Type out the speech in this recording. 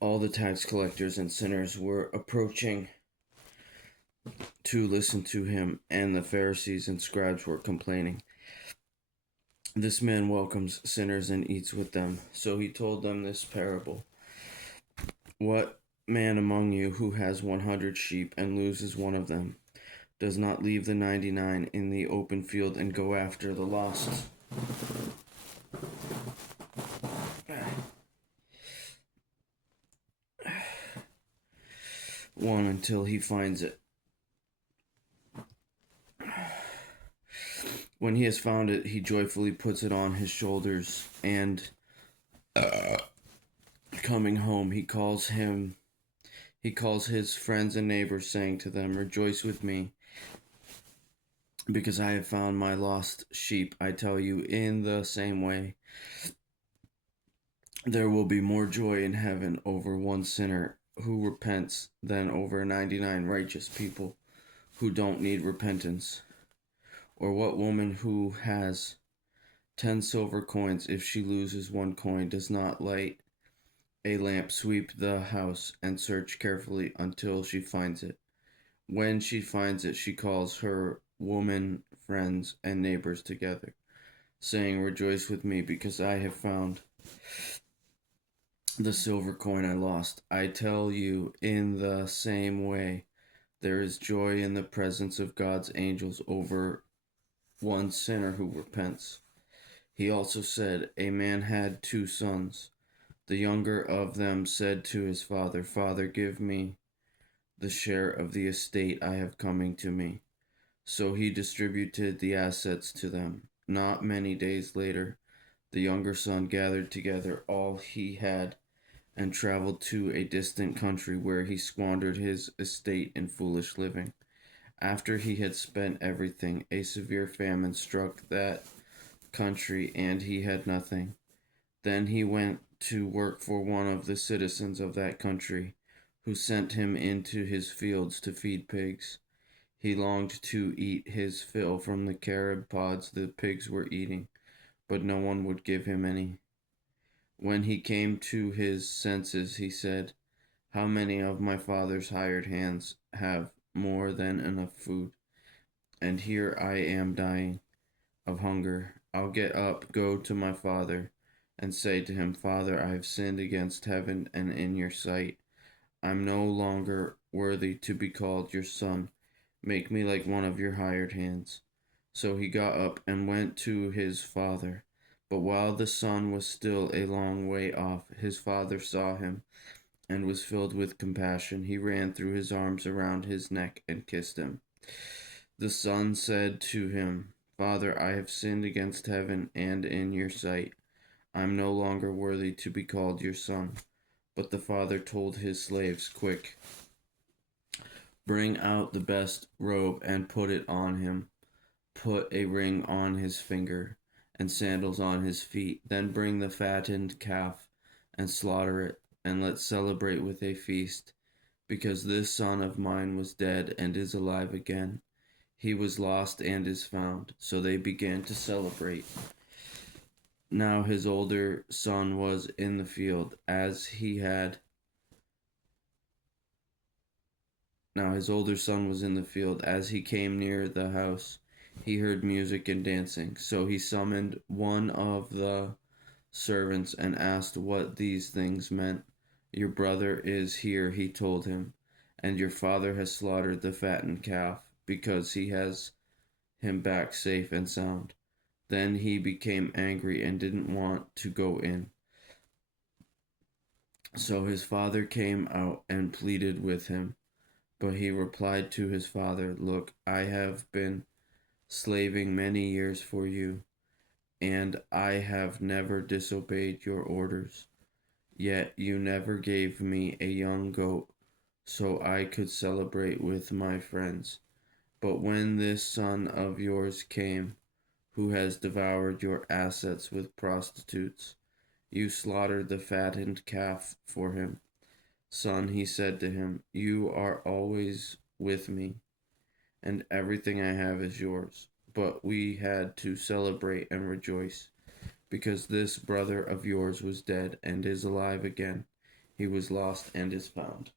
All the tax collectors and sinners were approaching to listen to him, and the Pharisees and scribes were complaining. This man welcomes sinners and eats with them. So he told them this parable. What man among you who has 100 sheep and loses one of them does not leave the 99 in the open field and go after the lost one until he finds it? When he has found it, he joyfully puts it on his shoulders, and coming home, he calls his friends and neighbors, saying to them, "Rejoice with me, because I have found my lost sheep." I tell you, in the same way, there will be more joy in heaven over one sinner who repents than over 99 righteous people who don't need repentance. Or what woman who has 10 silver coins, if she loses one coin, does not light a lamp, sweep the house, and search carefully until she finds it? When she finds it, she calls her woman friends and neighbors together, saying, "Rejoice with me, because I have found the silver coin I lost." I tell you, in the same way, there is joy in the presence of God's angels over one sinner who repents. He also said, "A man had 2 sons. The younger of them said to his father, 'Father, give me the share of the estate I have coming to me.' So he distributed the assets to them. Not many days later, the younger son gathered together all he had and traveled to a distant country, where he squandered his estate in foolish living. After he had spent everything, a severe famine struck that country, and he had nothing. Then he went to work for one of the citizens of that country, who sent him into his fields to feed pigs. He longed to eat his fill from the carob pods the pigs were eating, but no one would give him any. When he came to his senses, he said, "How many of my father's hired hands have more than enough food? And here I am dying of hunger. I'll get up, go to my father, and say to him, 'Father, I have sinned against heaven and in your sight. I'm no longer worthy to be called your son. Make me like one of your hired hands.' So he got up and went to his father. But while the son was still a long way off, his father saw him and was filled with compassion. He ran, threw his arms around his neck, and kissed him. The son said to him, 'Father, I have sinned against heaven and in your sight. I am no longer worthy to be called your son.' But the father told his slaves, 'Quick, bring out the best robe and put it on him. Put a ring on his finger and sandals on his feet. Then bring the fattened calf and slaughter it, and let's celebrate with a feast, because this son of mine was dead and is alive again. He was lost and is found.' So they began to celebrate. Now his older son was in the field as he had Now his older son was in the field. As he came near the house, he heard music and dancing. So he summoned one of the servants and asked what these things meant. 'Your brother is here,' he told him, 'and your father has slaughtered the fattened calf, because he has him back safe and sound.' Then he became angry and didn't want to go in. So his father came out and pleaded with him. But he replied to his father, 'Look, I have been slaving many years for you, and I have never disobeyed your orders. Yet you never gave me a young goat so I could celebrate with my friends. But when this son of yours came, who has devoured your assets with prostitutes, you slaughtered the fattened calf for him.' 'Son,' he said to him, 'you are always with me, and everything I have is yours.' But we had to celebrate and rejoice, because this brother of yours was dead and is alive again. he was lost and is found.